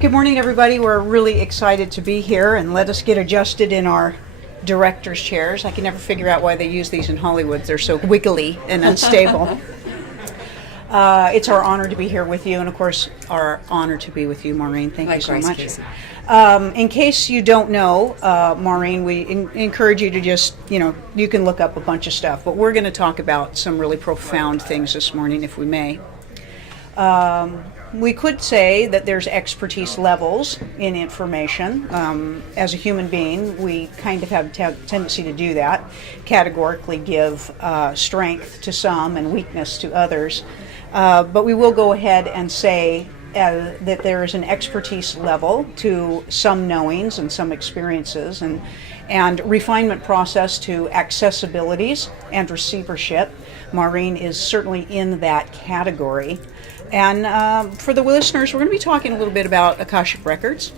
Good morning, everybody. We're really excited to be here, and let us get adjusted in our director's chairs. I can never figure out why they use these in Hollywood. They're so wiggly and unstable. It's our honor to be here with you, and of course, our honor to be with you, Maureen. Thank you so much. In case you don't know, Maureen, we encourage you to just, you can look up a bunch of stuff, but we're going to talk about some really profound things this morning, if we may. We could say that there's expertise levels in information. As a human being, we kind of have a tendency to do that, categorically give strength to some and weakness to others. But we will go ahead and say that there is an expertise level to some knowings and some experiences, and refinement process to accessibilities and receivership. Maureen is certainly in that category. And for the listeners, we're going to be talking a little bit about Akashic records,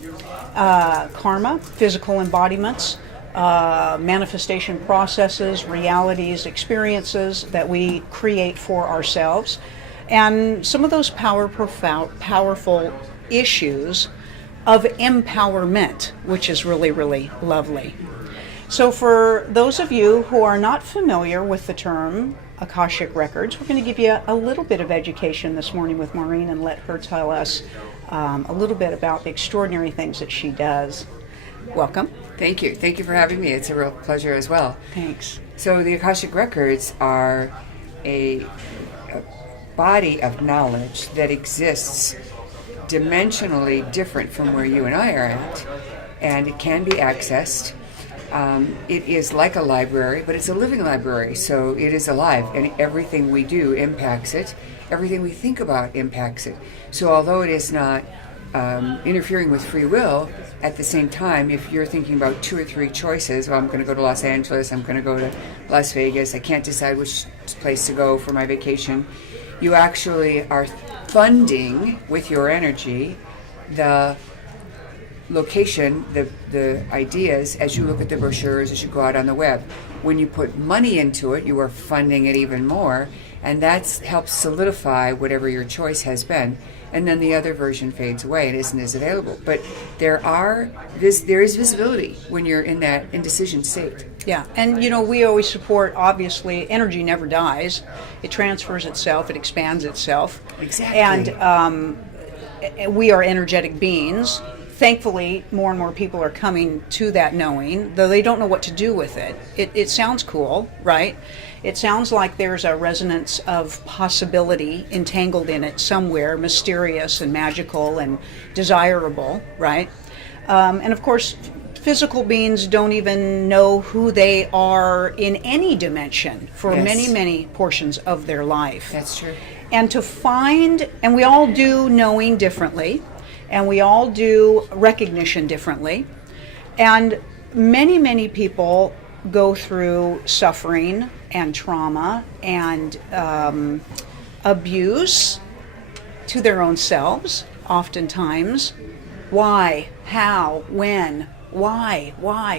karma, physical embodiments, manifestation processes, realities, experiences that we create for ourselves, and some of those powerful issues of empowerment, which is really, really lovely. So for those of you who are not familiar with the term Akashic records, we're going to give you a little bit of education this morning with Maureen and let her tell us a little bit about the extraordinary things that she does. Welcome. Thank you. Thank you for having me. It's a real pleasure as well. Thanks. So the Akashic records are a body of knowledge that exists dimensionally different from where you and I are at, and it can be accessed. It is like a library, but it's a living library, so it is alive, and everything we do impacts it. Everything we think about impacts it. So although it is not interfering with free will, at the same time, if you're thinking about 2 or 3 choices, well, I'm going to go to Los Angeles, I'm going to go to Las Vegas, I can't decide which place to go for my vacation, you actually are funding with your energy the location, the ideas, as you look at the brochures, as you go out on the web. When you put money into it, you are funding it even more, and that helps solidify whatever your choice has been. And then the other version fades away and isn't as available. But there is visibility when you're in that indecision state. Yeah, and we always support, obviously, energy never dies. It transfers itself, it expands itself. Exactly. And we are energetic beings. Thankfully, more and more people are coming to that knowing, though they don't know what to do with it. It sounds cool, right? It sounds like there's a resonance of possibility entangled in it somewhere, mysterious and magical and desirable, right? And of course, physical beings don't even know who they are in any dimension for Yes. many, many portions of their life. That's true. And and we all do knowing differently, and we all do recognition differently. And many, many people go through suffering and trauma and abuse to their own selves, oftentimes. Why? How? When? Why? Well,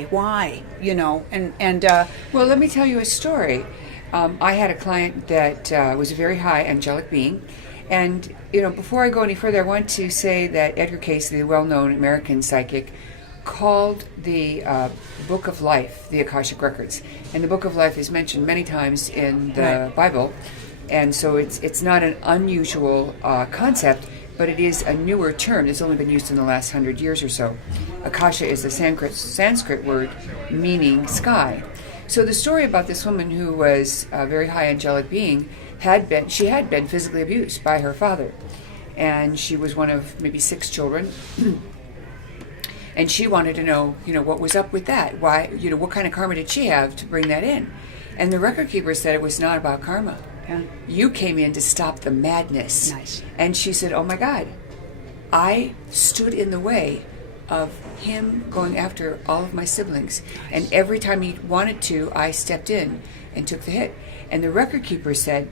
let me tell you a story. I had a client that was a very high angelic being. And, before I go any further, I want to say that Edgar Cayce, the well-known American psychic, called the Book of Life the Akashic Records. And the Book of Life is mentioned many times in the Bible. And so it's not an unusual concept, but it is a newer term. It's only been used in the last 100 years or so. Akasha is a Sanskrit word meaning sky. So the story about this woman who was a very high angelic being had been physically abused by her father. And she was one of maybe 6 children. And she wanted to know, what was up with that? Why, what kind of karma did she have to bring that in? And the record keeper said it was not about karma. Yeah. You came in to stop the madness. Nice. And she said, oh my God, I stood in the way of him going after all of my siblings. Nice. And every time he wanted to, I stepped in and took the hit. And the record keeper said,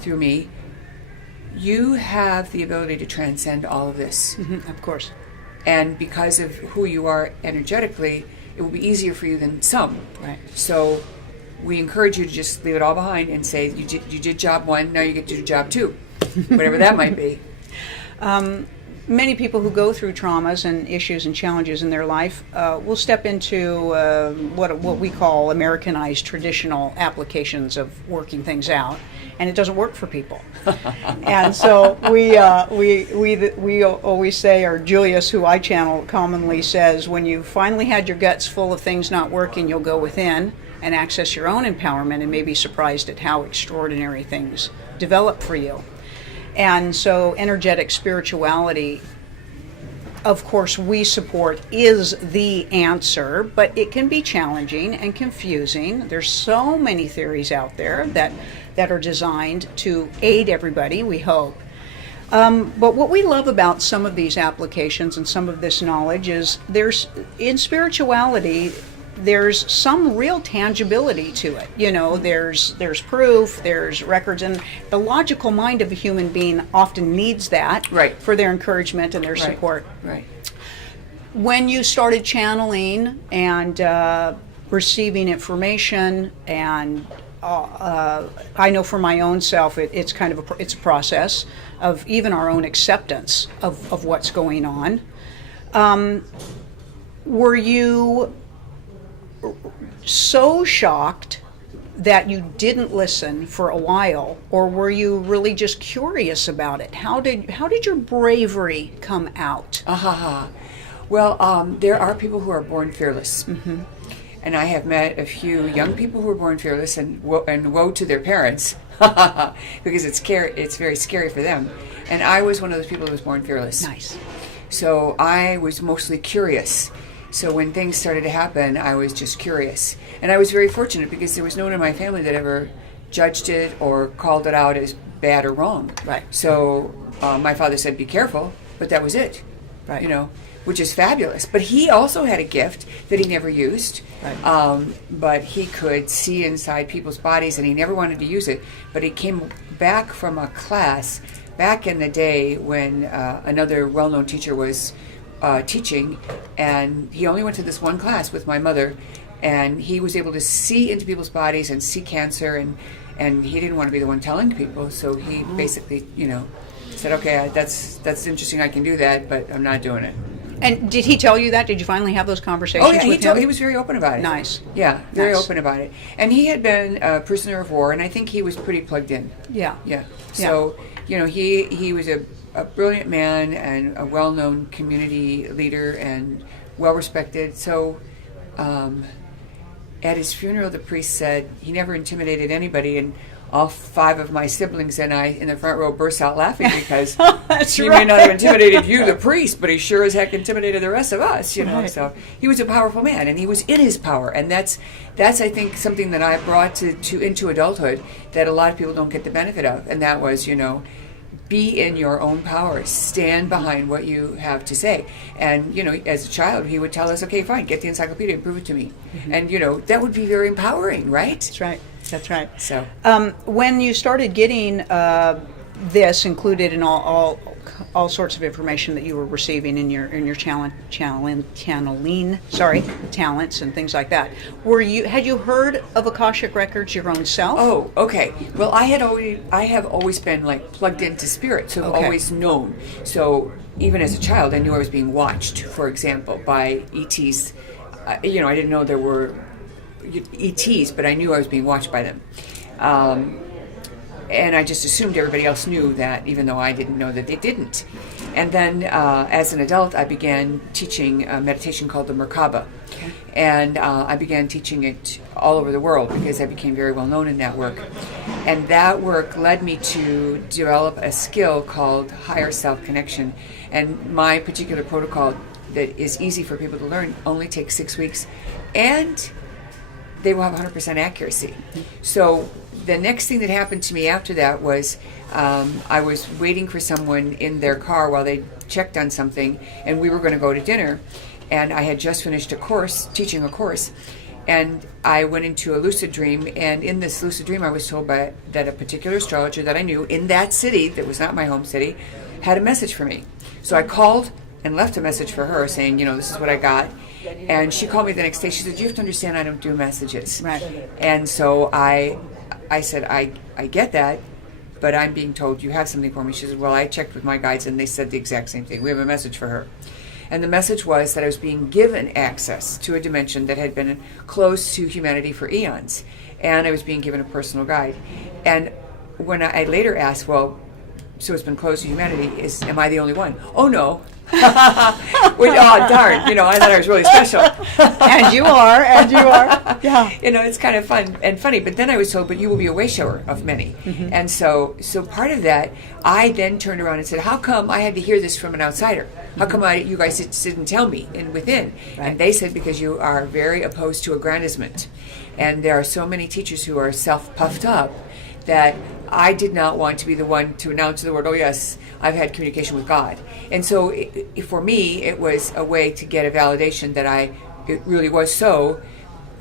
through me, you have the ability to transcend all of this. Mm-hmm, of course. And because of who you are energetically, it will be easier for you than some. Right. So we encourage you to just leave it all behind and say, you did job 1, now you get to do job 2, whatever that might be. many people who go through traumas and issues and challenges in their life will step into what we call Americanized traditional applications of working things out, and it doesn't work for people. And so we always say, or Julius, who I channel, commonly says, when you finally had your guts full of things not working, you'll go within and access your own empowerment and may be surprised at how extraordinary things develop for you. And so energetic spirituality, of course, we support is the answer, but it can be challenging and confusing. There's so many theories out there that are designed to aid everybody, we hope. But what we love about some of these applications and some of this knowledge is in spirituality, there's some real tangibility to it. You know, there's proof, there's records, and the logical mind of a human being often needs that for their encouragement and their support. Right. When you started channeling and receiving information, and I know for my own self, it's kind of it's a process of even our own acceptance of what's going on. Were you so shocked that you didn't listen for a while, or were you really just curious about it? How did your bravery come out? Well, there are people who are born fearless, and I have met a few young people who are born fearless, and woe to their parents because it's very scary for them. And I was one of those people who was born fearless. Nice. So I was mostly curious. So when things started to happen, I was just curious. And I was very fortunate because there was no one in my family that ever judged it or called it out as bad or wrong. Right. So my father said, be careful, but that was it. Right. You know, which is fabulous. But he also had a gift that he never used. Right. But he could see inside people's bodies, and he never wanted to use it. But he came back from a class back in the day when another well-known teacher was teaching, and he only went to this one class with my mother, and he was able to see into people's bodies and see cancer, and he didn't want to be the one telling people, so he basically, said, okay, that's interesting, I can do that, but I'm not doing it. And did he tell you that? Did you finally have those conversations with him? He was very open about it. Nice. Yeah, very open about it. And he had been a prisoner of war, and I think he was pretty plugged in. Yeah. So, he was a brilliant man and a well-known community leader and well-respected. So at his funeral, the priest said he never intimidated anybody, and all 5 of my siblings and I in the front row burst out laughing because he may not have intimidated you, the priest, but he sure as heck intimidated the rest of us, Right. So he was a powerful man, and he was in his power, and that's I think something that I brought into adulthood that a lot of people don't get the benefit of, and that was, be in your own power. Stand behind what you have to say. And, as a child, he would tell us, okay, fine, get the encyclopedia and prove it to me. And, that would be very empowering, right? That's right. So, when you started getting this included in all sorts of information that you were receiving in your channeling talents and things like that, had you heard of Akashic records your own self? Oh, okay. Well, I have always been like plugged into spirit, so I've always known. So even as a child, I knew I was being watched, for example, by ETs. I didn't know there were ETs, but I knew I was being watched by them. And I just assumed everybody else knew that, even though I didn't know that they didn't. And then as an adult, I began teaching a meditation called the Merkaba. Okay. And I began teaching it all over the world because I became very well known in that work. And that work led me to develop a skill called higher self-connection. And my particular protocol that is easy for people to learn only takes 6 weeks. And they will have 100% accuracy. So the next thing that happened to me after that was I was waiting for someone in their car while they checked on something, and we were going to go to dinner. And I had just finished teaching a course, and I went into a lucid dream. And in this lucid dream, I was told that a particular astrologer that I knew in that city, that was not my home city, had a message for me. So I called and left a message for her saying, this is what I got. And she called me the next day. She said, you have to understand I don't do messages. Right. And so I said, I get that. but I'm being told you have something for me. She said, well, I checked with my guides and they said the exact same thing. We have a message for her. And the message was that I was being given access to a dimension that had been close to humanity for eons. And I was being given a personal guide. And when I later asked, well, so it's been closed to humanity, am I the only one? Oh, no. Oh, darn. I thought I was really special. And you are. Yeah. It's kind of fun and funny. But then I was told, but you will be a way shower of many. Mm-hmm. And so part of that, I then turned around and said, how come I had to hear this from an outsider? How come you guys didn't tell me within? Right. And they said, because you are very opposed to aggrandizement. And there are so many teachers who are self-puffed up that I did not want to be the one to announce to the world, oh yes, I've had communication with God. And so for me, it was a way to get a validation that it really was so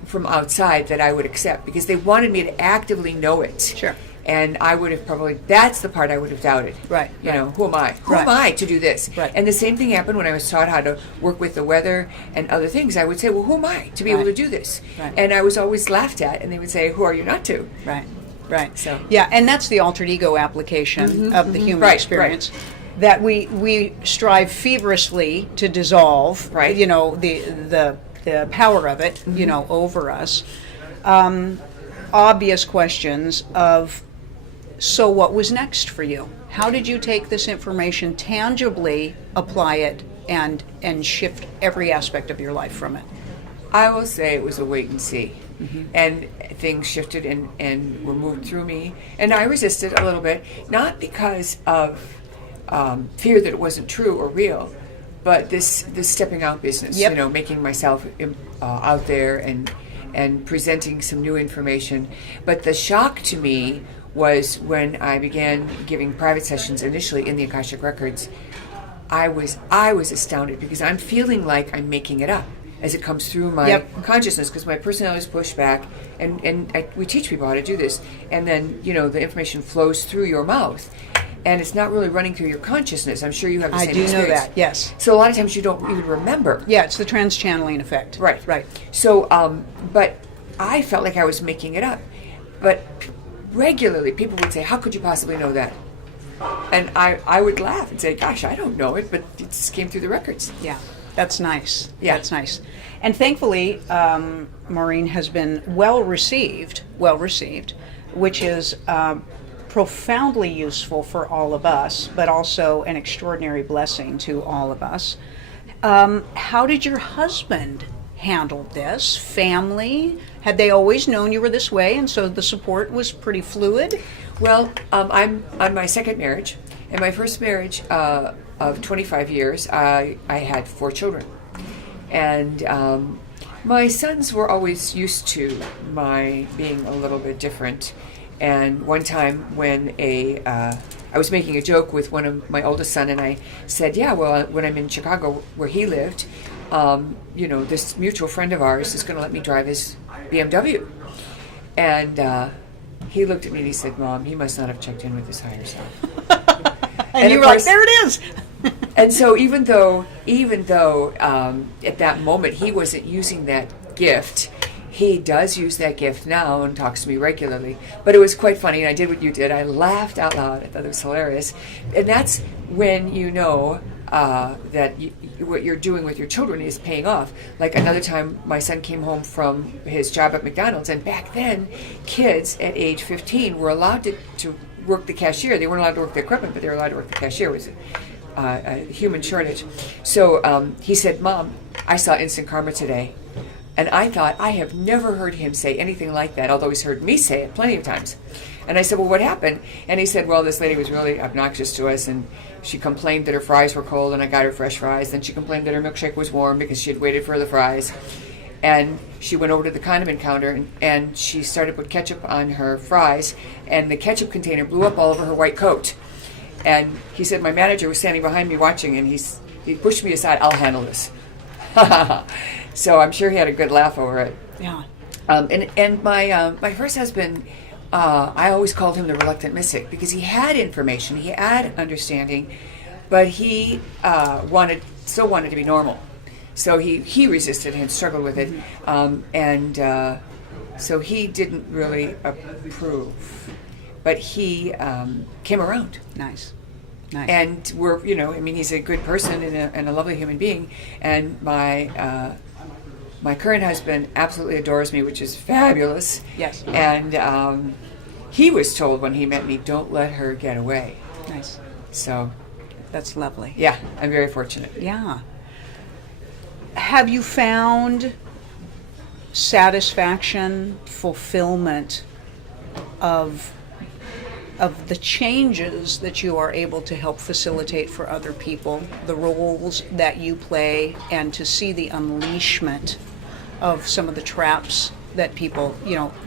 from outside that I would accept, because they wanted me to actively know it. Sure. And I would have that's the part I would have doubted. Right. Who am I? Who am I to do this? Right. And the same thing happened when I was taught how to work with the weather and other things. I would say, well, who am I to be able to do this? Right. And I was always laughed at, and they would say, who are you not to? Right. Right. So yeah, and that's the altered ego application of the human experience that we strive feverishly to dissolve. Right. The power of it, over us. Obvious questions of, so what was next for you? How did you take this information, tangibly apply it, and shift every aspect of your life from it? I will say it was a wait and see. Mm-hmm. And things shifted and were moved through me. And I resisted a little bit, not because of fear that it wasn't true or real, but this stepping out business, making myself out there and presenting some new information. But the shock to me was when I began giving private sessions initially in the Akashic Records. I was astounded, because I'm feeling like I'm making it up as it comes through my consciousness, because my personality is pushed back, and we teach people how to do this, and then the information flows through your mouth, and it's not really running through your consciousness. I'm sure you have the same experience. I do know that, yes. So a lot of times you don't even remember. Yeah, it's the trans-channeling effect. Right. So, but I felt like I was making it up. But regularly people would say, how could you possibly know that? And I would laugh and say, gosh, I don't know it, but it just came through the records. Yeah. That's nice. Yeah. That's nice. And thankfully, Maureen has been well received, which is profoundly useful for all of us, but also an extraordinary blessing to all of us. How did your husband handle this? Family? Had they always known you were this way, and so the support was pretty fluid? Well, I'm on my second marriage. In my first marriage of 25 years, I had 4 children. And my sons were always used to my being a little bit different. And one time when I was making a joke with one of my oldest son, and I said, yeah, well, when I'm in Chicago where he lived, this mutual friend of ours is going to let me drive his BMW. And he looked at me and he said, Mom, he must not have checked in with his higher self. And you were like, there it is. And so even though at that moment he wasn't using that gift, he does use that gift now and talks to me regularly. But it was quite funny, and I did what you did. I laughed out loud. I thought it was hilarious. And that's when you know that what you're doing with your children is paying off. Like another time, my son came home from his job at McDonald's, and back then, kids at age 15 were allowed to work the cashier. They weren't allowed to work the equipment, but they were allowed to work the cashier. It was a human shortage. So he said, Mom, I saw Instant Karma today. And I thought, I have never heard him say anything like that, although he's heard me say it plenty of times. And I said, well, what happened? And he said, well, this lady was really obnoxious to us, and she complained that her fries were cold, and I got her fresh fries. Then she complained that her milkshake was warm because she had waited for the fries. And she went over to the condiment counter, and she started to put ketchup on her fries, and the ketchup container blew up all over her white coat. And he said, my manager was standing behind me watching, and he pushed me aside. I'll handle this. So I'm sure he had a good laugh over it. Yeah. And my first husband, I always called him the reluctant mystic because he had information, he had understanding, but he wanted to be normal. So he resisted and struggled with it, so he didn't really approve. but he came around. Nice. Nice. And we're, he's a good person and a lovely human being. And my current husband absolutely adores me, which is fabulous. Yes. And he was told when he met me, don't let her get away. Nice. So. That's lovely. Yeah, I'm very fortunate. Yeah. Have you found satisfaction, fulfillment of the changes that you are able to help facilitate for other people, the roles that you play, and to see the unleashment of some of the traps that people,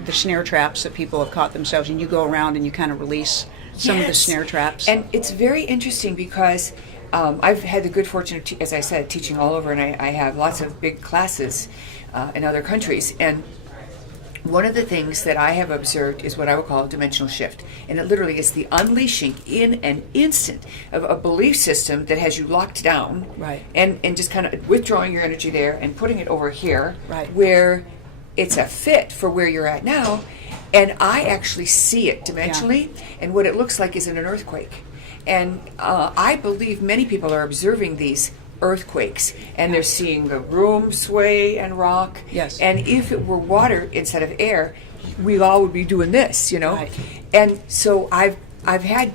the snare traps that people have caught themselves, and you go around and you kind of release some of the snare traps? And it's very interesting because I've had the good fortune of, as I said, teaching all over, and I have lots of big classes in other countries. And one of the things that I have observed is what I would call a dimensional shift. And it literally is the unleashing in an instant of a belief system that has you locked down. Right. And just kind of withdrawing your energy there and putting it over here. Right. Where it's a fit for where you're at now. And I actually see it dimensionally. Yeah. And what it looks like is in an earthquake. And I believe many people are observing these earthquakes, and they're seeing the room sway and rock. Yes. And if it were water instead of air, we all would be doing this, Right. And so I've had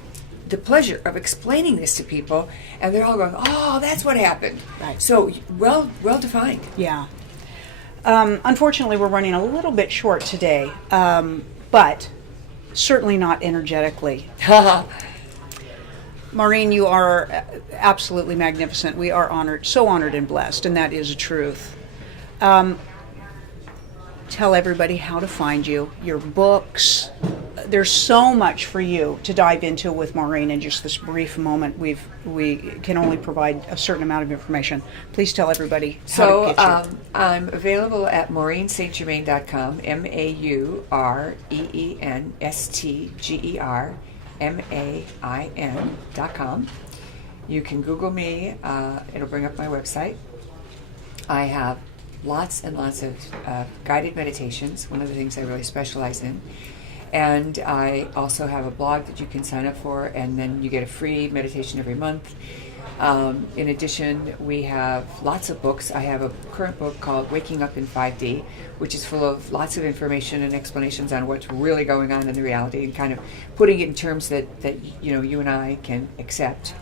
the pleasure of explaining this to people, and they're all going, "Oh, that's what happened." Right. So well defined. Yeah. Unfortunately, we're running a little bit short today, but certainly not energetically. Maureen, you are absolutely magnificent. We are honored, so honored and blessed, and that is the truth. Tell everybody how to find you, your books. There's so much for you to dive into with Maureen in just this brief moment. We can only provide a certain amount of information. Please tell everybody how to get you. I'm available at MaureenStGermain.com, MaureenStGermain.com. You can Google me. It'll bring up my website. I have lots and lots of guided meditations, one of the things I really specialize in. And I also have a blog that you can sign up for, and then you get a free meditation every month. In addition, we have lots of books. I have a current book called Waking Up in 5D, which is full of lots of information and explanations on what's really going on in the reality, and kind of putting it in terms that you and I can accept.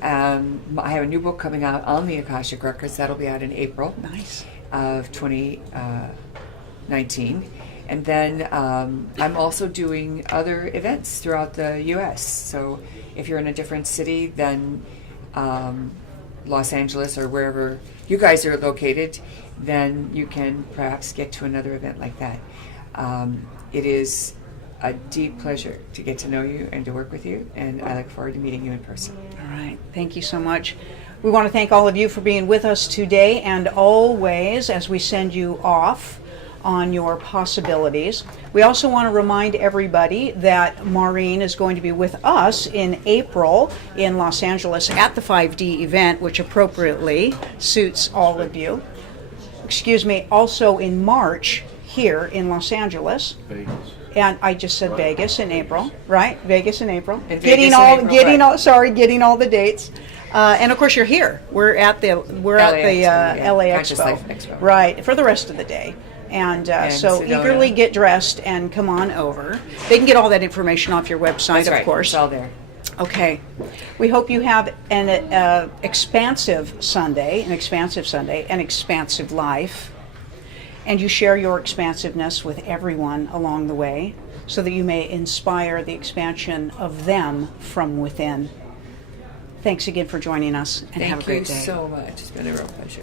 I have a new book coming out on the Akashic records. That'll be out in April. Nice. Of 2019. And then I'm also doing other events throughout the U.S. So if you're in a different city than Los Angeles or wherever you guys are located, then you can perhaps get to another event like that. It is a deep pleasure to get to know you and to work with you, and I look forward to meeting you in person. All right. Thank you so much. We want to thank all of you for being with us today and always as we send you off on your possibilities. We also want to remind everybody that Maureen is going to be with us in April in Los Angeles at the 5D event, which appropriately suits all of you. Excuse me, also in March here in Los Angeles. Vegas. And I just said Vegas in April, right? Vegas in April. Getting all the dates. And of course you're here. We're at the LA Conscious Expo. Life Expo. Right, for the rest of the day. And so Sedona. eagerly get dressed and come on over. They can get all that information off your website, That's right. of course. It's all there. Okay. We hope you have an expansive Sunday, an expansive life, and you share your expansiveness with everyone along the way so that you may inspire the expansion of them from within. Thanks again for joining us, and have a great day. Thank you so much. It's been a real pleasure.